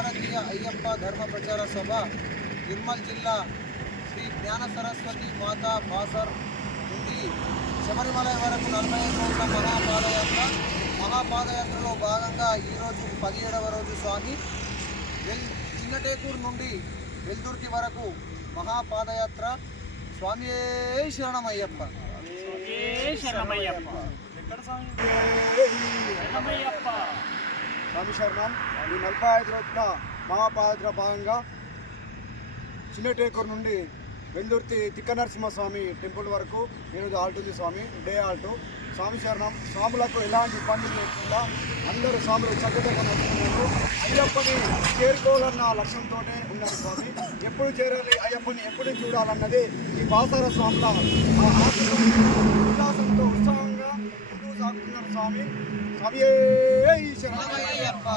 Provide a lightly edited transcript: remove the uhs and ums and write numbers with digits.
భారతీయ అయ్యప్ప ధర్మ ప్రచార సభ నిర్మల్ జిల్లా శ్రీ జ్ఞాన సరస్వతి మాతా బాసర్ నుండి శబరిమల వరకు 45 రోజుల మహాపాదయాత్రలో భాగంగా ఈరోజు 17వ రోజు స్వామి చిన్నటేకూరు నుండి వెల్దుర్తి వరకు మహాపాదయాత్ర. స్వామి శరణమయ్యప్ప. స్వామి శరణం. ఈ 45 రోజుల మహాపాదయాత్ర భాగంగా చిన్నటేకూరు నుండి వెల్దుర్తి తిక్కనరసింహస్వామి టెంపుల్ వరకు ఈరోజు ఆల్ట్ ఉంది స్వామి, డే ఆల్టు. స్వామి శరణం. స్వాములకు ఎలాంటి ఇబ్బందులు లేకుండా అందరూ స్వాములు చక్కగా నడుస్తున్నారు. అయ్యప్పని చేరుకోవాలన్న లక్ష్యంతో ఉన్నారు స్వామి. ఎప్పుడు చేరాలి అయ్యప్పని, ఎప్పుడు చూడాలన్నది ఈ బాసర స్వాముల ఉల్లాసంతో ఉత్సాహంగా ముందుకు సాగుతున్నారు స్వామి. స్వామి శరణమయ్యప్ప.